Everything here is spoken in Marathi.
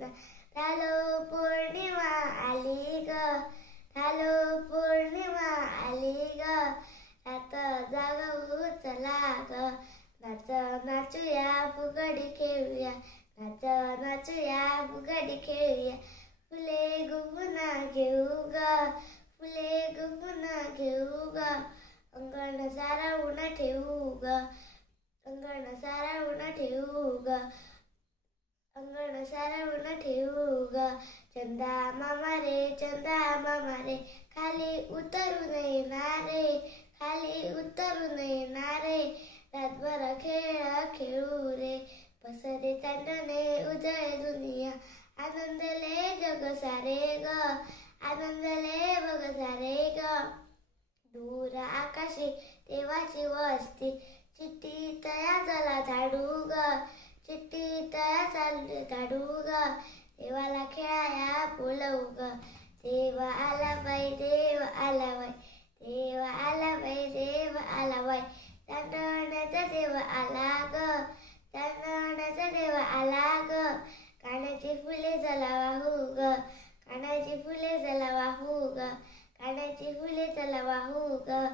ना. झालो पौर्णिमा आली ग, झालो पौर्णिमा आली ग, रात जागवू चला ग. नाच नाचूया फुगडी खेळूया, नाच नाचूया फुगडी खेळूया. फुले गुंफुना घेऊ ग, फुले गुंफुना घेऊ ग, अंगण सारवून ठेवू ग, अंगण सारवून ठेवू ग, अंगण सारवून ठेवू ग. चंदा मामा रे, चंदा मामा रे, खाली उतरून येणार रे, खाली उतरून येणार रे. रातभर खेळ खेळू रे, पसरे चांदणे उजळे दुनिया. आनंदले जग सारे ग, आनंदले बघ सारे ग. दूर आकाशी देवाची वस्ती, चिठ्ठी तया चला झाडू ग, चिठ्ठी तया चालली झाडू ग. देवाला खेळाया बोलवू ग, देव आला बाई, देव आला बाई, देव आला बाई, देव आला बाई. चांदण्याचा देव आला ग, चांदण्याचा देव आला ग. कानाची फुले चला वाहू ग, कानाची फुले चला वाहू ग, कानाची फुले चला वाहू ग.